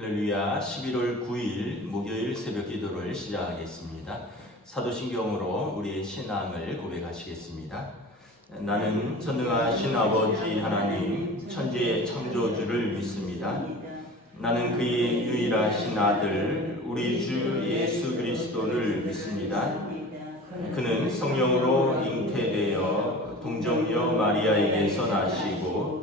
할렐루야. 11월 9일 목요일 새벽 기도를 시작하겠습니다. 사도신경으로 우리의 신앙을 고백하시겠습니다. 나는 전능하신 아버지 하나님 천지의 창조주를 믿습니다. 나는 그의 유일하신 아들 우리 주 예수 그리스도를 믿습니다. 그는 성령으로 잉태되어 동정녀 마리아에게서 나시고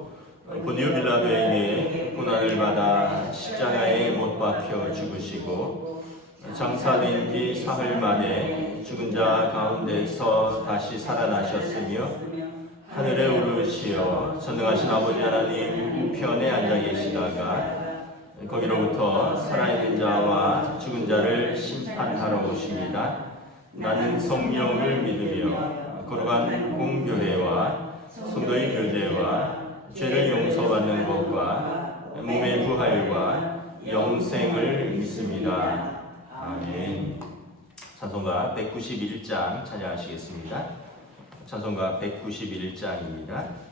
본디오 빌라도에게 고난을 받아 십자가에 못 박혀 죽으시고 장사된 지 사흘 만에 죽은 자 가운데서 다시 살아나셨으며 하늘에 오르시어 전능하신 아버지 하나님 우편에 앉아 계시다가 거기로부터 살아있는 자와 죽은 자를 심판하러 오십니다. 나는 성령을 믿으며 거룩한 공교회와 성도의 교제와 죄를 용서받는 것과 몸의 부활과 영생을 믿습니다. 아멘. 찬송가 191장 찬양하시겠습니다. 찬송가 191장입니다.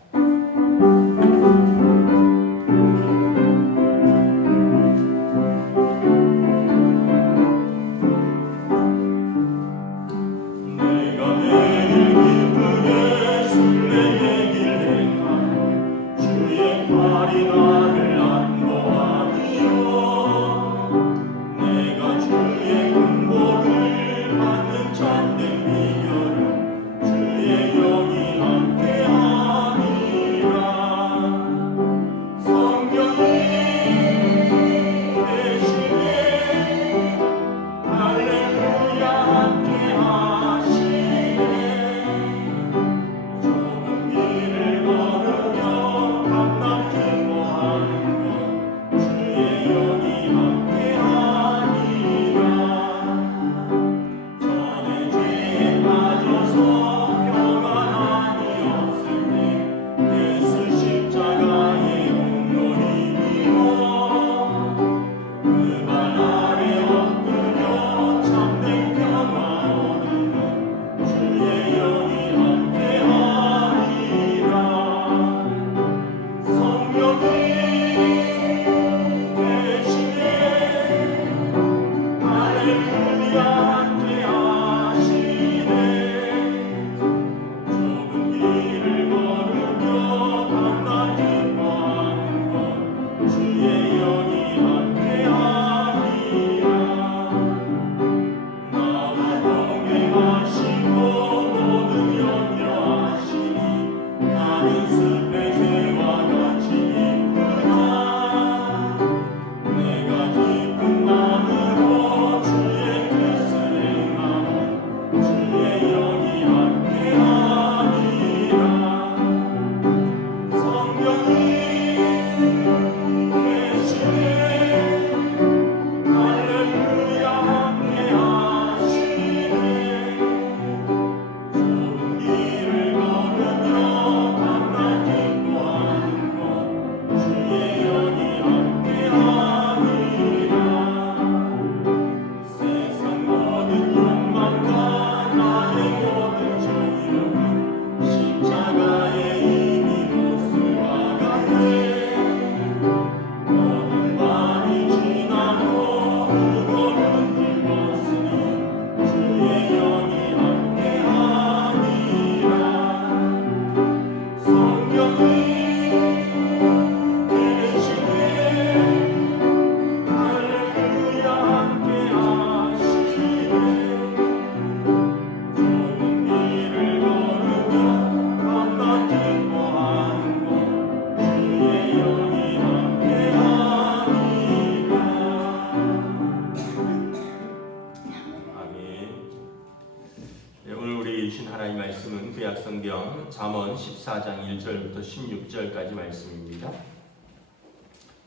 구약성경 잠언 14장 1절부터 16절까지 말씀입니다.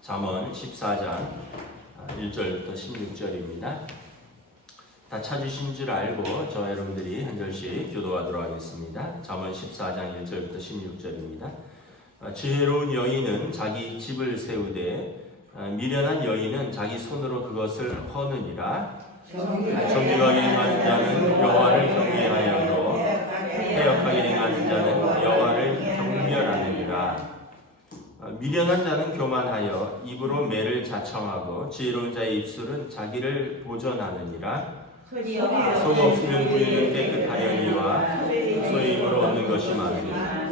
잠언 14장 1절부터 16절입니다. 다 찾으신 줄 알고 저 여러분들이 한 절씩 교도하도록 하겠습니다. 잠언 14장 1절부터 16절입니다. 지혜로운 여인은 자기 집을 세우되 미련한 여인은 자기 손으로 그것을 허느니라. 정직하게 행하는 자는 여호와를 경외하여도 해역하게 행하는 자는 여호와를 경멸하느니라. 미련한 자는 교만하여 입으로 매를 자청하고 지혜로운 자의 입술은 자기를 보전하느니라. 속 없으면 부인은 깨끗하려니와 소의 입으로 얻는 것이 많으니라.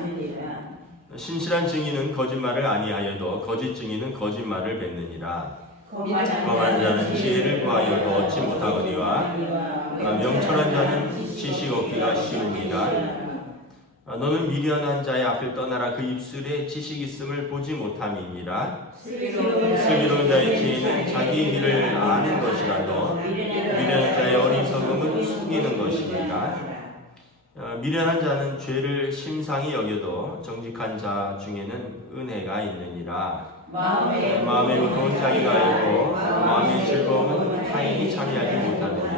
신실한 증인은 거짓말을 아니하여도 거짓 증인은 거짓말을 맺느니라. 거만한 자는 지혜를 구하여도 얻지 못하거니와 명철한 자는 지식 얻기가 쉬우니라. 너는 미련한 자의 앞을 떠나라. 그 입술에 지식 있음을 보지 못함이니라. 슬기로운 자의 지혜는 자기 길을 아는 것이라도 미련한 자의 어리석음은 속이는 것이니라. 미련한 자는 죄를 심상히 여겨도 정직한 자 중에는 은혜가 있느니라. 마음의 고통은 자기가 알고 마음의 즐거움은 타인이 참여하지 못하느니라.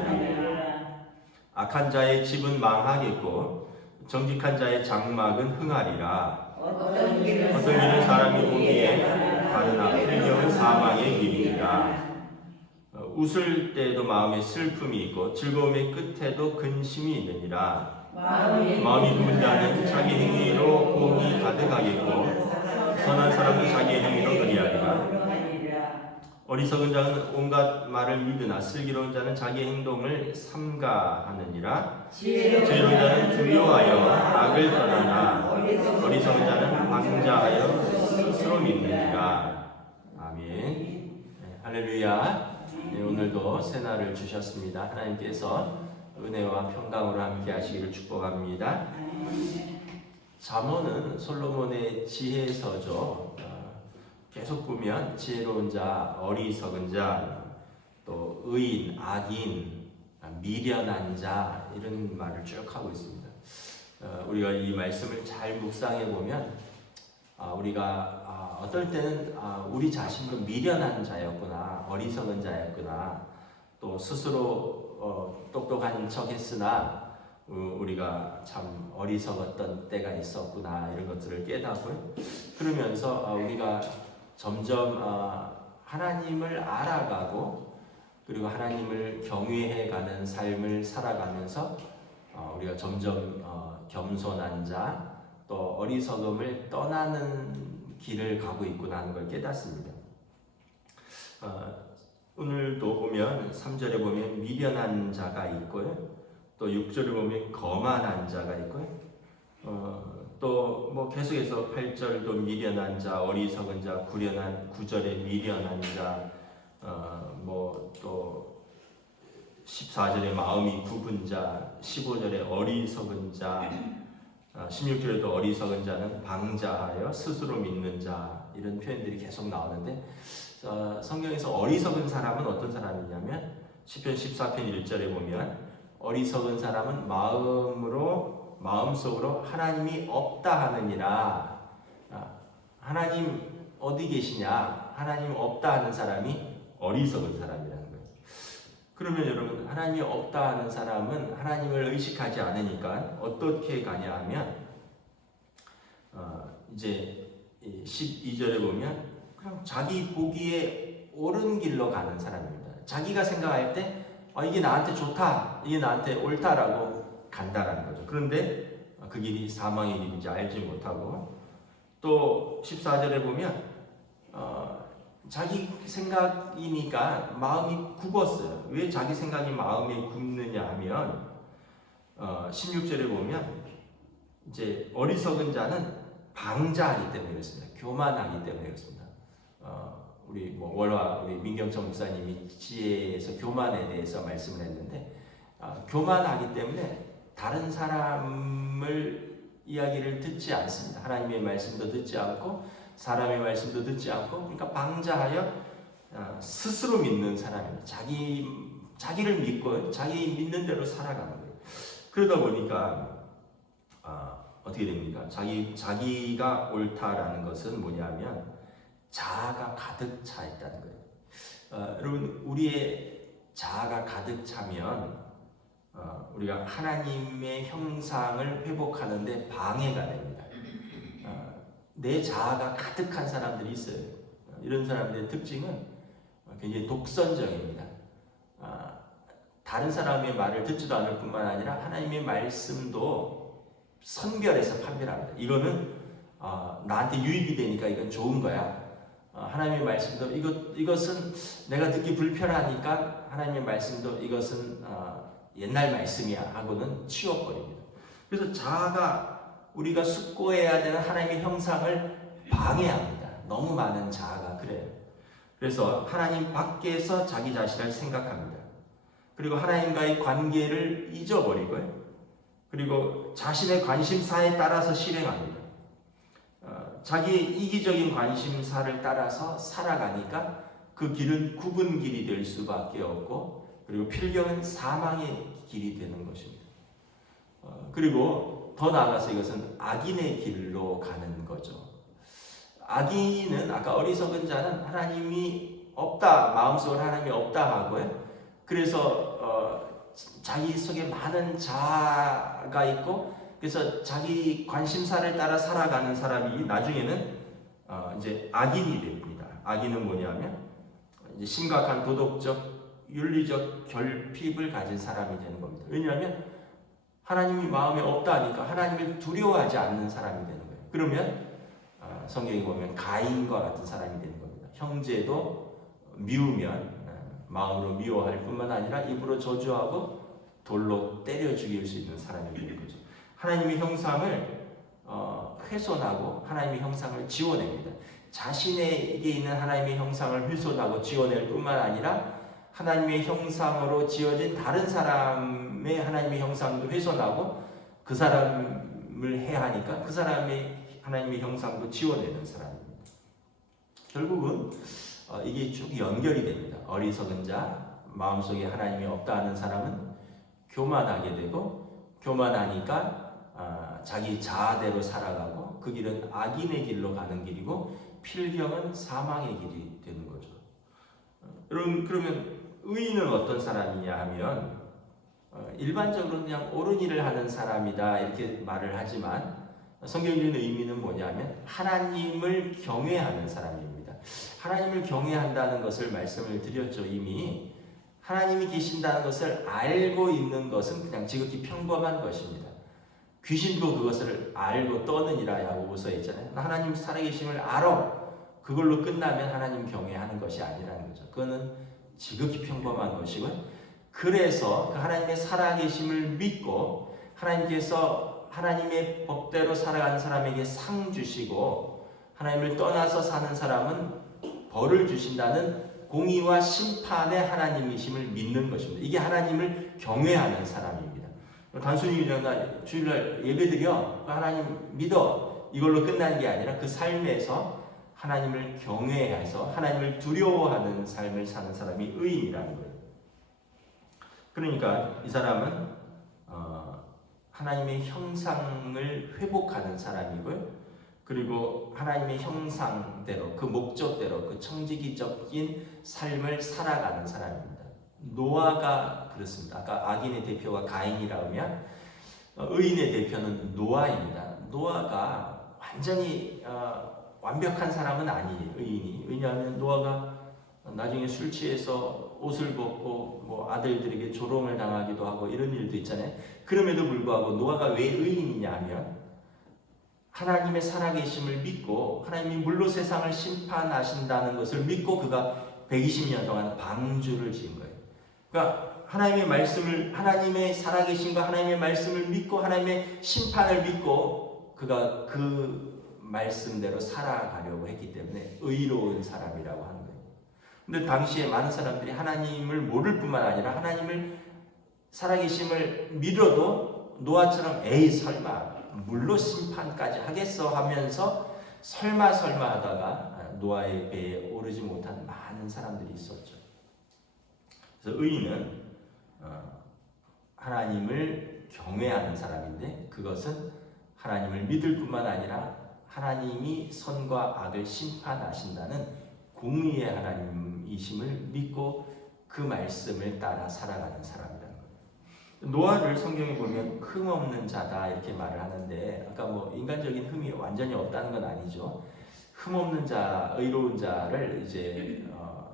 악한 자의 집은 망하겠고 정직한 자의 장막은 흥하리라. 어떤 길은 사람이 보기에 바르나 틀림없는 사망의 길이니라. 웃을 때에도 마음에 슬픔이 있고 즐거움의 끝에도 근심이 있느니라. 마음이 부은 자는 자기 행위로 복이 가득하겠고 선한 사람도 자기 행위로 그리하리라. 어리석은 자는 온갖 말을 믿으나 슬기로운 자는 자기 행동을 삼가하느니라. 지혜로운 자는 두려워하여 악을 떠나나 어리석은 자는 방자하여 스스로 믿느니라. 아멘. 네, 할렐루야. 네, 오늘도 새날을 주셨습니다. 하나님께서 은혜와 평강으로 함께 하시기를 축복합니다. 잠언은 솔로몬의 지혜서죠. 계속 보면 지혜로운 자, 어리석은 자, 또 의인, 악인, 미련한 자 이런 말을 쭉 하고 있습니다. 우리가 이 말씀을 잘 묵상해 보면 우리가 어떨 때는 우리 자신도 미련한 자였구나, 어리석은 자였구나, 또 스스로 똑똑한 척했으나 우리가 참 어리석었던 때가 있었구나 이런 것들을 깨닫고요. 그러면서 우리가 점점 하나님을 알아가고 그리고 하나님을 경외해가는 삶을 살아가면서 우리가 점점 겸손한 자, 또 어리석음을 떠나는 길을 가고 있구나 하는 걸 깨닫습니다. 오늘도 보면 3절에 보면 미련한 자가 있고요, 또 6절에 보면 거만한 자가 있고요, 또 뭐 계속해서 8절도 미련한 자, 어리석은 자, 구련한 9절에 미련한 자, 뭐 또 14절에 마음이 굽은 자, 15절에 어리석은 자, 16절에도 어리석은 자는 방자하여 스스로 믿는 자 이런 표현들이 계속 나오는데 성경에서 어리석은 사람은 어떤 사람이냐면 시편 14편 1절에 보면 어리석은 사람은 마음속으로 하나님이 없다 하느니라. 하나님 어디 계시냐? 하나님 없다 하는 사람이 어리석은 사람이라는 거예요. 그러면 여러분, 하나님이 없다 하는 사람은 하나님을 의식하지 않으니까 어떻게 가냐 하면 이제 12절에 보면 그냥 자기 보기에 옳은 길로 가는 사람입니다. 자기가 생각할 때 이게 나한테 좋다, 이게 나한테 옳다라고 간다라는 거죠. 그런데 그 길이 사망의 길인지 알지 못하고, 또 14절에 보면 자기 생각이니까 마음이 굽었어요. 왜 자기 생각이 마음에 굽느냐 하면 16절에 보면 이제 어리석은 자는 방자하기 때문에 그렇습니다. 교만하기 때문에 그렇습니다. 우리 우리 민경천 목사님이 지혜에서 교만에 대해서 말씀을 했는데 교만하기 때문에 다른 사람을 이야기를 듣지 않습니다. 하나님의 말씀도 듣지 않고 사람의 말씀도 듣지 않고, 그러니까 방자하여 스스로 믿는 사람입니다. 자기를 믿고 자기 믿는 대로 살아가는 거예요. 그러다 보니까 어떻게 됩니까? 자기가 옳다라는 것은 뭐냐면 자아가 가득 차 있다는 거예요. 여러분, 우리의 자아가 가득 차면 우리가 하나님의 형상을 회복하는데 방해가 됩니다. 내 자아가 가득한 사람들이 있어요. 이런 사람들의 특징은 굉장히 독선적입니다. 다른 사람의 말을 듣지도 않을 뿐만 아니라 하나님의 말씀도 선별해서 판별합니다. 이거는 나한테 유익이 되니까 이건 좋은 거야. 하나님의 말씀도 이것은 내가 듣기 불편하니까 하나님의 말씀도 이것은 옛날 말씀이야 하고는 치워버립니다. 그래서 자아가 우리가 숙고해야 되는 하나님의 형상을 방해합니다. 너무 많은 자아가 그래요. 그래서 하나님 밖에서 자기 자신을 생각합니다. 그리고 하나님과의 관계를 잊어버리고요. 그리고 자신의 관심사에 따라서 실행합니다. 자기의 이기적인 관심사를 따라서 살아가니까 그 길은 굽은 길이 될 수밖에 없고, 그리고 필경은 사망의 길이 되는 것입니다. 그리고 더 나아가서 이것은 악인의 길로 가는 거죠. 악인은 아까 어리석은 자는 하나님이 없다, 마음속으로 하나님이 없다 하고요. 그래서 자기 속에 많은 자아가 있고, 그래서 자기 관심사를 따라 살아가는 사람이 나중에는 이제 악인이 됩니다. 악인은 뭐냐면 이제 심각한 도덕적, 윤리적 결핍을 가진 사람이 되는 겁니다. 왜냐하면 하나님이 마음에 없다 하니까 하나님을 두려워하지 않는 사람이 되는 거예요. 그러면 성경에 보면 가인과 같은 사람이 되는 겁니다. 형제도 미우면 마음으로 미워할 뿐만 아니라 입으로 저주하고 돌로 때려 죽일 수 있는 사람이 되는 거죠. 하나님의 형상을 훼손하고 하나님의 형상을 지워냅니다. 자신에게 있는 하나님의 형상을 훼손하고 지워낼 뿐만 아니라 하나님의 형상으로 지어진 다른 사람의 하나님의 형상도 훼손하고 그 사람을 해하니까 그 사람의 하나님의 형상도 지워내는 사람입니다. 결국은 이게 쭉 연결이 됩니다. 어리석은 자, 마음속에 하나님이 없다 하는 사람은 교만하게 되고, 교만하니까 자기 자아대로 살아가고, 그 길은 악인의 길로 가는 길이고 필경은 사망의 길이 되는 거죠. 여러분, 그러면 의인은 어떤 사람이냐 하면 일반적으로 그냥 옳은 일을 하는 사람이다 이렇게 말을 하지만, 성경적인 의미는 뭐냐면 하나님을 경외하는 사람입니다. 하나님을 경외한다는 것을 말씀을 드렸죠. 이미 하나님이 계신다는 것을 알고 있는 것은 그냥 지극히 평범한 것입니다. 귀신도 그것을 알고 떠느니라 야고보서에 있잖아요. 하나님 살아계심을 알아. 그걸로 끝나면 하나님 경외하는 것이 아니라는 거죠. 그거는 지극히 평범한 것이고요. 그래서 그 하나님의 살아계심을 믿고 하나님께서 하나님의 법대로 살아가는 사람에게 상 주시고, 하나님을 떠나서 사는 사람은 벌을 주신다는 공의와 심판의 하나님이심을 믿는 것입니다. 이게 하나님을 경외하는 사람입니다. 단순히 그냥 나 주일날 예배드려, 하나님 믿어, 이걸로 끝나는 게 아니라 그 삶에서 하나님을 경외해서 하나님을 두려워하는 삶을 사는 사람이 의인이라는 거예요. 그러니까 이 사람은 하나님의 형상을 회복하는 사람이고요. 그리고 하나님의 형상대로, 그 목적대로, 그 청지기적인 삶을 살아가는 사람입니다. 노아가 그렇습니다. 아까 악인의 대표가 가인이라 하면 의인의 대표는 노아입니다. 노아가 완전히 완벽한 사람은 아니에요, 의인이. 왜냐하면 노아가 나중에 술 취해서 옷을 벗고 뭐 아들들에게 조롱을 당하기도 하고 이런 일도 있잖아요. 그럼에도 불구하고 노아가 왜 의인이냐 하면 하나님의 살아계심을 믿고 하나님이 물로 세상을 심판하신다는 것을 믿고 그가 120년 동안 방주를 지은 거예요. 그러니까 하나님의 말씀을, 하나님의 살아계심과 하나님의 말씀을 믿고 하나님의 심판을 믿고 그가 그 말씀대로 살아가려고 했기 때문에 의로운 사람이라고 하는 거예요. 근데 당시에 많은 사람들이 하나님을 모를 뿐만 아니라 하나님을 살아계심을 믿어도 노아처럼 에이 설마 물로 심판까지 하겠어 하면서 설마 하다가 노아의 배에 오르지 못한 많은 사람들이 있었죠. 그래서 의인은 하나님을 경외하는 사람인데, 그것은 하나님을 믿을 뿐만 아니라 하나님이 선과 악을 심판하신다는 공의의 하나님이심을 믿고 그 말씀을 따라 살아가는 사람이라는 거예요. 노아를 성경에 보면 흠 없는 자다 이렇게 말을 하는데, 아까 뭐 인간적인 흠이 완전히 없다는 건 아니죠. 흠 없는 자, 의로운 자를 이제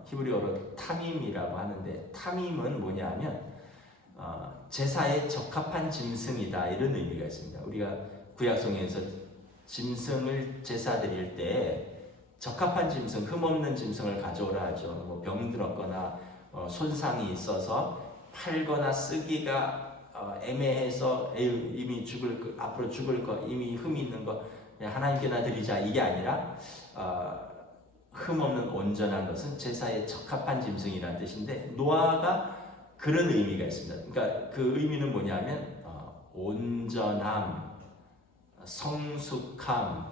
히브리어로 타밈이라고 하는데, 타밈은 뭐냐면 제사에 적합한 짐승이다 이런 의미가 있습니다. 우리가 구약성경에서 짐승을 제사 드릴 때 적합한 짐승, 흠없는 짐승을 가져오라 하죠. 뭐 병들었거나 손상이 있어서 팔거나 쓰기가 애매해서 에휴, 이미 앞으로 죽을 거, 이미 흠이 있는 거 하나님께나 드리자, 이게 아니라 흠없는 온전한 것은 제사에 적합한 짐승이라는 뜻인데, 노아가 그런 의미가 있습니다. 그러니까 그 의미는 뭐냐면 온전함, 성숙함,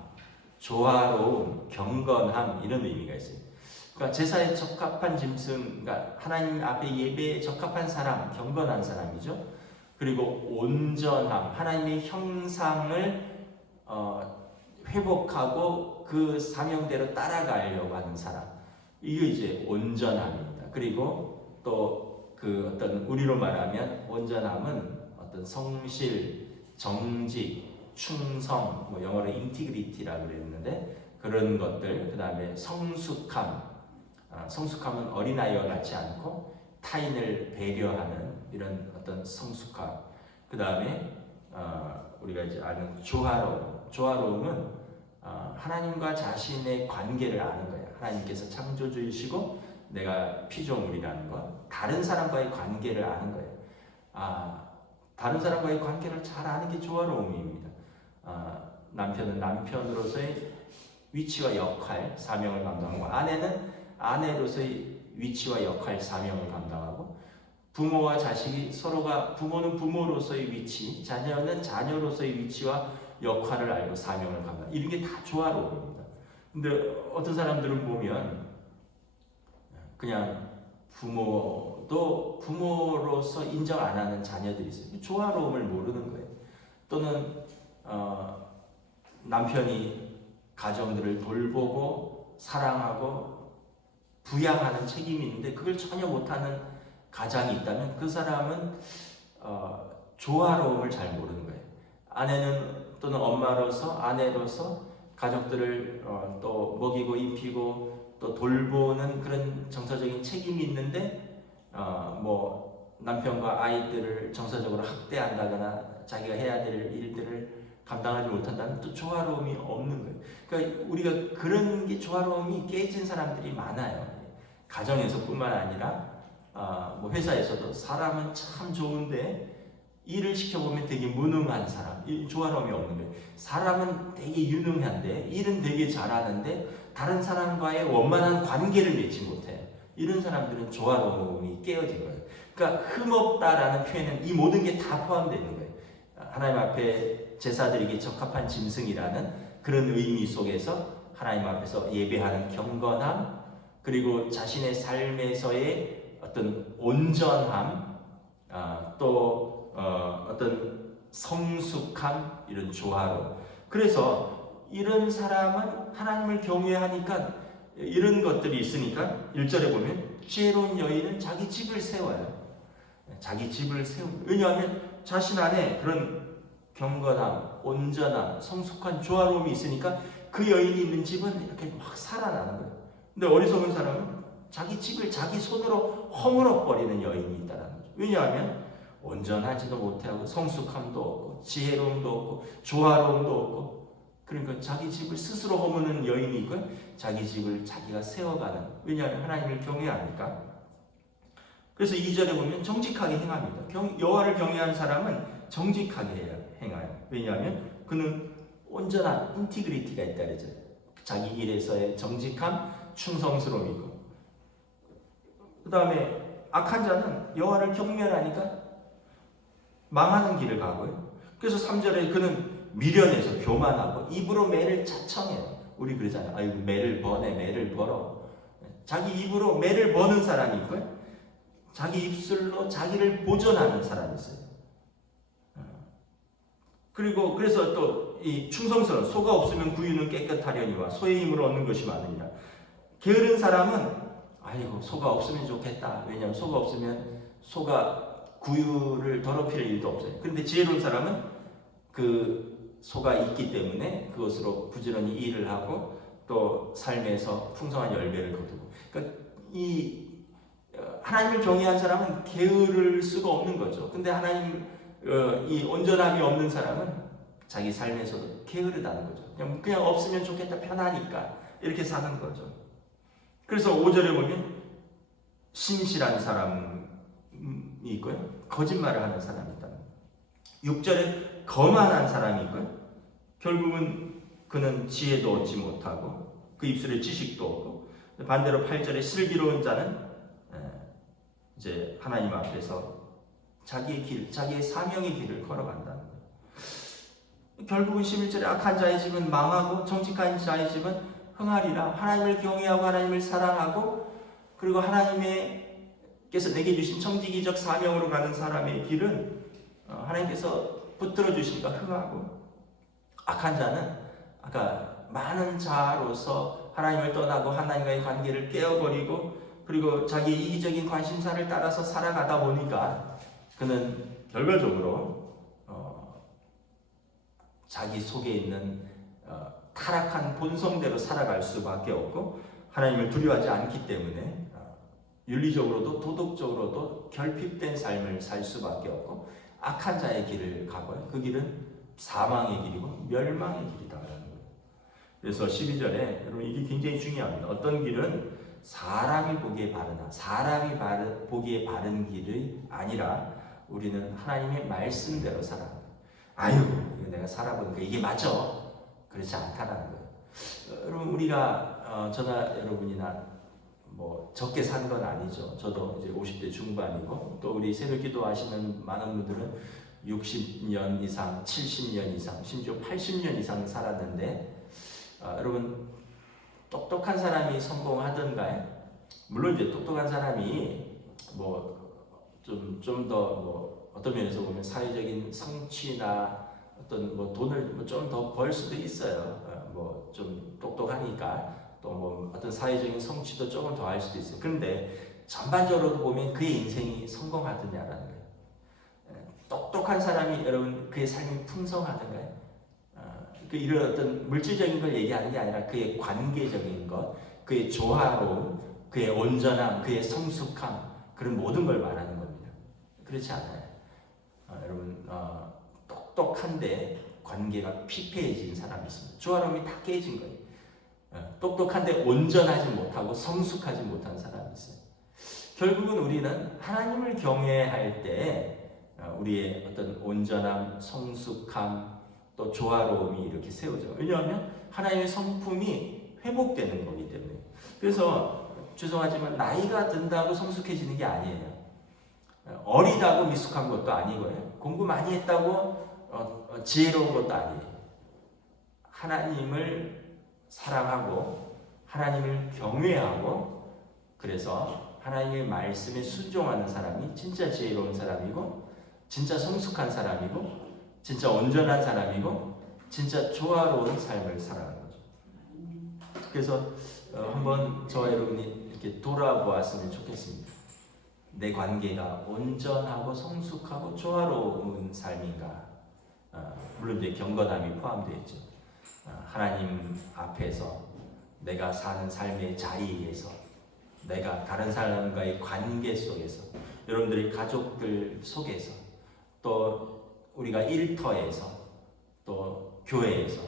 조화로움, 경건함, 이런 의미가 있어요. 그러니까 제사에 적합한 짐승, 그러니까 하나님 앞에 예배에 적합한 사람, 경건한 사람이죠. 그리고 온전함, 하나님의 형상을 회복하고 그 사명대로 따라가려고 하는 사람, 이게 이제 온전함입니다. 그리고 또 그 어떤 우리로 말하면 온전함은 어떤 성실, 정직, 충성, 뭐 영어로 인티그리티라고 그랬는데 그런 것들, 그 다음에 성숙함, 성숙함은 어린아이와 같지 않고 타인을 배려하는 이런 어떤 성숙함, 그 다음에 우리가 이제 아는 조화로움은 하나님과 자신의 관계를 아는 거예요. 하나님께서 창조주이시고 내가 피조물이라는 것, 다른 사람과의 관계를 아는 거예요. 다른 사람과의 관계를 잘 아는 게 조화로움입니다. 남편은 남편으로서의 위치와 역할, 사명을 감당하고, 아내는 아내로서의 위치와 역할, 사명을 감당하고, 부모와 자식이 서로가, 부모는 부모로서의 위치, 자녀는 자녀로서의 위치와 역할을 알고 사명을 감당하고, 이런 게 다 조화로움입니다. 근데 어떤 사람들은 보면 그냥 부모도 부모로서 인정 안 하는 자녀들이 있어요. 조화로움을 모르는 거예요. 또는 남편이 가정들을 돌보고 사랑하고 부양하는 책임이 있는데 그걸 전혀 못하는 가장이 있다면 그 사람은 조화로움을 잘 모르는 거예요. 아내는 또는 엄마로서, 아내로서 가족들을 또 먹이고 입히고 또 돌보는 그런 정서적인 책임이 있는데 뭐 남편과 아이들을 정서적으로 학대한다거나 자기가 해야 될 일들을 감당하지 못한다면 또 조화로움이 없는 거예요. 그러니까 우리가 그런 게 조화로움이 깨진 사람들이 많아요. 가정에서뿐만 아니라 뭐 회사에서도 사람은 참 좋은데 일을 시켜보면 되게 무능한 사람, 조화로움이 없는 거예요. 사람은 되게 유능한데 일은 되게 잘하는데 다른 사람과의 원만한 관계를 맺지 못해요. 이런 사람들은 조화로움이 깨어진 거예요. 그러니까 흠없다라는 표현은 이 모든 게 다 포함되는 거예요. 하나님 앞에 제사드리기에 적합한 짐승이라는 그런 의미 속에서 하나님 앞에서 예배하는 경건함, 그리고 자신의 삶에서의 어떤 온전함, 또 어떤 성숙함, 이런 조화로움. 그래서 이런 사람은 하나님을 경외하니까 이런 것들이 있으니까 1절에 보면 지혜로운 여인은 자기 집을 세워요. 자기 집을 세웁니다. 왜냐하면 자신 안에 그런 경건함, 온전함, 성숙한 조화로움이 있으니까 그 여인이 있는 집은 이렇게 막 살아나는 거예요. 근데 어리석은 사람은 자기 집을 자기 손으로 허물어 버리는 여인이 있다는 거죠. 왜냐하면 온전하지도 못하고 성숙함도 없고 지혜로움도 없고 조화로움도 없고, 그러니까 자기 집을 스스로 허무는 여인이 있고 자기 집을 자기가 세워가는, 왜냐하면 하나님을 경외하니까. 그래서 2절에 보면 정직하게 행합니다. 여호와를 경외하는 사람은 정직하게 행해요. 왜냐하면 그는 온전한 인티그리티가 있다 그러죠. 자기 일에서의 정직함, 충성스러움이 있고, 그 다음에 악한 자는 여호와를 경멸하니까 망하는 길을 가고요. 그래서 3절에 그는 미련해서 교만하고 입으로 매를 자청해요. 우리 그러잖아요. 아이고 매를 버네, 매를 벌어. 자기 입으로 매를 버는 사람이 있고요. 자기 입술로 자기를 보존하는 사람이 있어요. 그리고 그래서 또 이 충성스러운, 소가 없으면 구유는 깨끗하려니와 소의 힘으로 얻는 것이 많으니라. 게으른 사람은 아이고 소가 없으면 좋겠다. 왜냐하면 소가 없으면 소가 구유를 더럽힐 일도 없어요. 그런데 지혜로운 사람은 그 소가 있기 때문에 그것으로 부지런히 일을 하고 또 삶에서 풍성한 열매를 거두고. 그러니까 이 하나님을 경외한 사람은 게으를 수가 없는 거죠. 근데 하나님 이 온전함이 없는 사람은 자기 삶에서도 게으르다는 거죠. 그냥 없으면 좋겠다, 편하니까 이렇게 사는 거죠. 그래서 5절에 보면 신실한 사람이 있고요, 거짓말을 하는 사람이 있다. 6절에 거만한 사람이 있고요, 결국은 그는 지혜도 얻지 못하고 그 입술에 지식도 없고, 반대로 8절에 슬기로운 자는 이제 하나님 앞에서 자기의 길, 자기의 사명의 길을 걸어간다는 거예요. 결국은 11절에 악한 자의 집은 망하고 정직한 자의 집은 흥하리라. 하나님을 경외하고 하나님을 사랑하고 그리고 하나님께서 내게 주신 청지기적 사명으로 가는 사람의 길은 하나님께서 붙들어 주시니까 흥하고, 악한 자는 아까 많은 자로서 하나님을 떠나고 하나님과의 관계를 깨어버리고 그리고 자기의 이기적인 관심사를 따라서 살아가다 보니까 그는 결과적으로 자기 속에 있는 타락한 본성대로 살아갈 수밖에 없고, 하나님을 두려워하지 않기 때문에 윤리적으로도 도덕적으로도 결핍된 삶을 살 수밖에 없고 악한 자의 길을 가고요. 그 길은 사망의 길이고 멸망의 길이다라는 거예요. 그래서 12절에 여러분 이게 굉장히 중요합니다. 어떤 길은 사람이 보기에 바르나 사람이 보기에 바른 길이 아니라 우리는 하나님의 말씀대로 살아가는 거예요. 아유, 이거 내가 살아보니까 이게 맞아. 그렇지 않다라는 거예요. 여러분 우리가 저나 여러분이나 뭐 적게 산 건 아니죠. 저도 이제 50대 중반이고 또 우리 새벽 기도하시는 많은 분들은 60년 이상, 70년 이상, 심지어 80년 이상 살았는데 여러분 똑똑한 사람이 성공하던가요? 물론 이제 똑똑한 사람이 뭐 좀 더 뭐 어떤 면에서 보면 사회적인 성취나 어떤 뭐 돈을 좀 더 벌 수도 있어요. 뭐 좀 똑똑하니까 또 뭐 어떤 사회적인 성취도 조금 더 할 수도 있어요. 그런데 전반적으로 보면 그의 인생이 성공하느냐라는 거예요. 똑똑한 사람이 여러분 그의 삶이 풍성하던가요? 그 이런 어떤 물질적인 걸 얘기하는 게 아니라 그의 관계적인 것, 그의 조화로움, 그의 온전함, 그의 성숙함, 그런 모든 걸 말하는 겁니다. 그렇지 않아요. 여러분 똑똑한데 관계가 피폐해진 사람이 있습니다. 조화로움이 다 깨진 거예요. 똑똑한데 온전하지 못하고 성숙하지 못한 사람이 있어요. 결국은 우리는 하나님을 경외할 때 우리의 어떤 온전함, 성숙함, 또 조화로움이 이렇게 세워져요. 왜냐하면 하나님의 성품이 회복되는 거기 때문에. 그래서 죄송하지만 나이가 든다고 성숙해지는 게 아니에요. 어리다고 미숙한 것도 아니고요. 공부 많이 했다고 지혜로운 것도 아니에요. 하나님을 사랑하고 하나님을 경외하고 그래서 하나님의 말씀에 순종하는 사람이 진짜 지혜로운 사람이고 진짜 성숙한 사람이고 진짜 온전한 사람이고 진짜 조화로운 삶을 살아가는 거죠. 그래서 한번 저와 여러분이 이렇게 돌아보았으면 좋겠습니다. 내 관계가 온전하고 성숙하고 조화로운 삶인가? 물론 이제 경건함이 포함되어 있죠. 하나님 앞에서 내가 사는 삶의 자리에서 내가 다른 사람과의 관계 속에서 여러분들의 가족들 속에서 또 우리가 일터에서 또 교회에서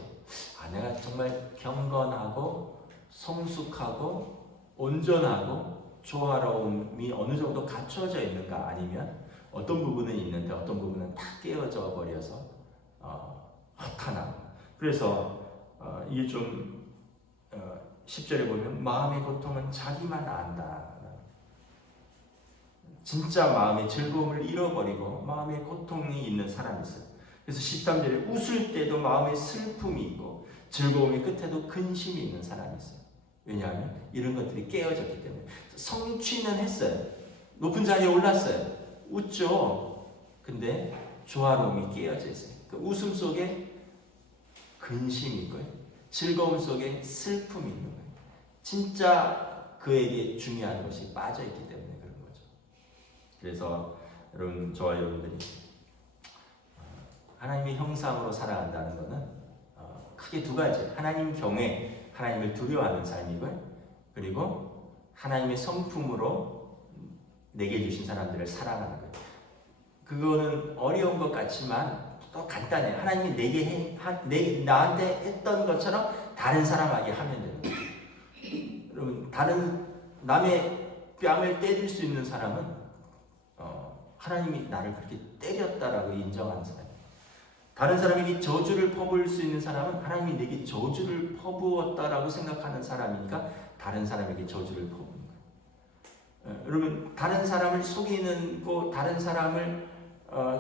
내가 정말 경건하고 성숙하고 온전하고 조화로움이 어느 정도 갖춰져 있는가, 아니면 어떤 부분은 있는데 어떤 부분은 다 깨어져 버려서 허탄함. 그래서 이게 좀 10절에 보면 마음의 고통은 자기만 안다. 진짜 마음의 즐거움을 잃어버리고 마음의 고통이 있는 사람이 있어요. 그래서 13절에 웃을 때도 마음의 슬픔이 있고 즐거움의 끝에도 근심이 있는 사람이 있어요. 왜냐하면 이런 것들이 깨어졌기 때문에. 성취는 했어요. 높은 자리에 올랐어요. 웃죠. 근데 조화로움이 깨어져 있어요. 그 웃음 속에 근심이 있고요. 즐거움 속에 슬픔이 있는 거예요. 진짜 그에게 중요한 것이 빠져있기 때문에 그런 거죠. 그래서 여러분, 저와 여러분들이 하나님의 형상으로 살아간다는 것은 크게 두 가지. 하나님 경외, 하나님을 두려워하는 삶이고요. 그리고 하나님의 성품으로 내게 주신 사람들을 사랑하는 거예요. 그거는 어려운 것 같지만 또 간단해. 하나님이 나한테 했던 것처럼 다른 사람에게 하면 되는 거예요. 여러분, 다른 남의 뺨을 때릴 수 있는 사람은 하나님이 나를 그렇게 때렸다라고 인정하는 사람. 다른 사람에게 저주를 퍼부을 수 있는 사람은 하나님이 내게 저주를 퍼부었다라고 생각하는 사람이니까 다른 사람에게 저주를 퍼부는 거예요. 여러분, 다른 사람을 속이는 거, 다른 사람을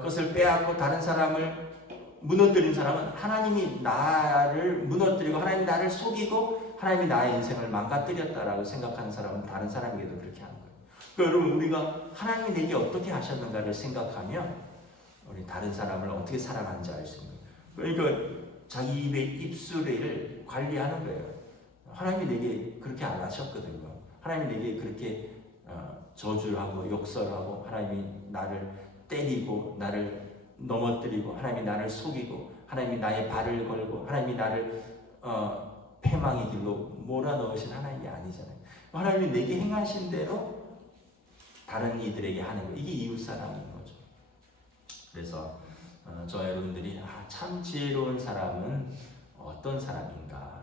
것을 빼앗고 다른 사람을 무너뜨린 사람은 하나님이 나를 무너뜨리고 하나님이 나를 속이고 하나님이 나의 인생을 망가뜨렸다라고 생각하는 사람은 다른 사람에게도 그렇게 하는 거예요. 그러니까 여러분, 우리가 하나님이 내게 어떻게 하셨는가를 생각하면 우리 다른 사람을 어떻게 사랑하는지 알 수 있는 거예요. 그러니까 자기 입의 입술을 관리하는 거예요. 하나님이 내게 그렇게 안 하셨거든요. 하나님이 내게 그렇게 저주하고 욕설하고 하나님이 나를 때리고 나를 넘어뜨리고 하나님이 나를 속이고 하나님이 나의 발을 걸고 하나님이 나를 패망의 길로 몰아넣으신 하나님이 아니잖아요. 하나님이 내게 행하신 대로 다른 이들에게 하는 거, 이게 이웃사랑인 거죠. 그래서 저 여러분들이 참 지혜로운 사람은 어떤 사람인가.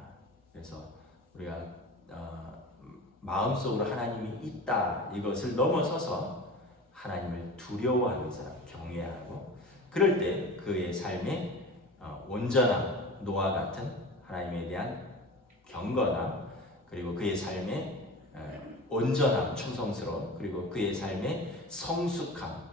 그래서 우리가 마음속으로 하나님이 있다, 이것을 넘어서서 하나님을 두려워하는 사람, 경외하고 그럴 때 그의 삶에 온전함, 노아 같은 하나님에 대한 경건함, 그리고 그의 삶에 온전함, 충성스러움, 그리고 그의 삶에 성숙함.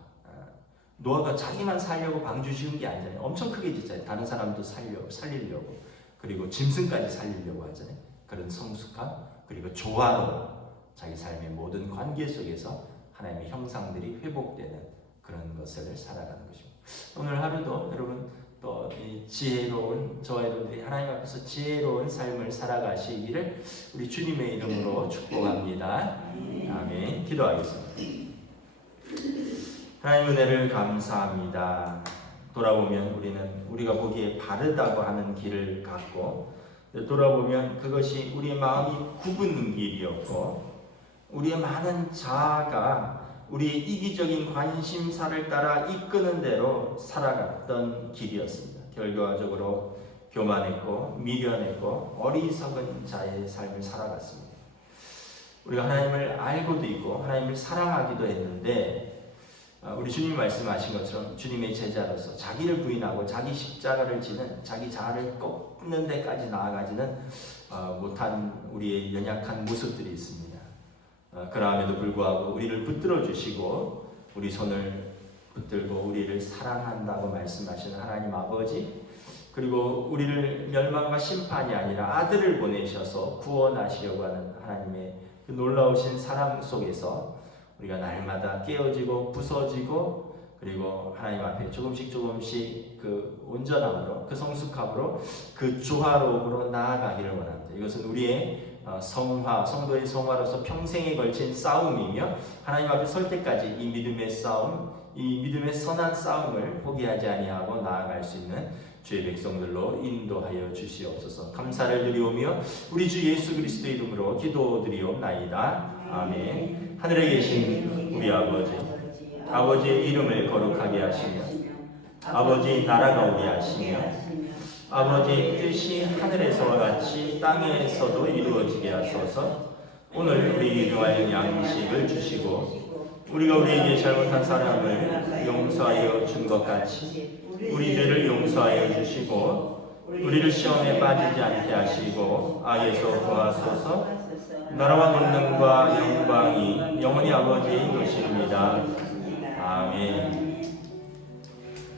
노아가 자기만 살려고 방주 지은 게 아니잖아요. 엄청 크게 짓잖아요. 다른 사람도 살리려고, 그리고 짐승까지 살리려고 하잖아요. 그런 성숙함, 그리고 조화로움, 자기 삶의 모든 관계 속에서 하나님의 형상들이 회복되는 그런 것을 살아가는 것입니다. 오늘 하루도 여러분 또 이 지혜로운 저와 여러분들이 하나님 앞에서 지혜로운 삶을 살아가시기를 우리 주님의 이름으로 축복합니다. 아멘. 기도하겠습니다. 하나님 은혜를 감사합니다. 돌아보면 우리가 보기에 바르다고 하는 길을 갔고, 돌아보면 그것이 우리의 마음이 굽은 길이었고, 우리의 많은 자아가 우리의 이기적인 관심사를 따라 이끄는 대로 살아갔던 길이었습니다. 결과적으로 교만했고 미련했고 어리석은 자의 삶을 살아갔습니다. 우리가 하나님을 알고도 있고 하나님을 사랑하기도 했는데, 우리 주님 말씀하신 것처럼 주님의 제자로서 자기를 부인하고 자기 십자가를 지는, 자기 자아를 꺾는 데까지 나아가지는 못한 우리의 연약한 모습들이 있습니다. 그럼에도 불구하고 우리를 붙들어 주시고 우리 손을 붙들고 우리를 사랑한다고 말씀하시는 하나님 아버지, 그리고 우리를 멸망과 심판이 아니라 아들을 보내셔서 구원하시려고 하는 하나님의 그 놀라우신 사랑 속에서 우리가 날마다 깨어지고 부서지고, 그리고 하나님 앞에 조금씩 그 온전함으로, 그 성숙함으로, 그 조화로움으로 나아가기를 원합니다. 이것은 우리의 성도의 성화로서 평생에 걸친 싸움이며, 하나님 앞에 설 때까지 이 믿음의 싸움, 이 믿음의 선한 싸움을 포기하지 아니하고 나아갈 수 있는 주의 백성들로 인도하여 주시옵소서. 감사를 드리오며 우리 주 예수 그리스도의 이름으로 기도드리옵나이다. 아멘. 하늘에 계신 우리 아버지의 이름을 거룩하게 하시며 아버지 나라가 오게 하시며 아버지 뜻이 하늘에서와 같이 땅에서도 이루어지게 하소서. 오늘 우리 일용할 양식을 주시고 우리가 우리에게 잘못한 사람을 용서하여 준 것 같이 우리 죄를 용서하여 주시고 우리를 시험에 빠지지 않게 하시고 악에서 구하소서. 나라와 권능과 영광이 영원히 아버지의 것입니다.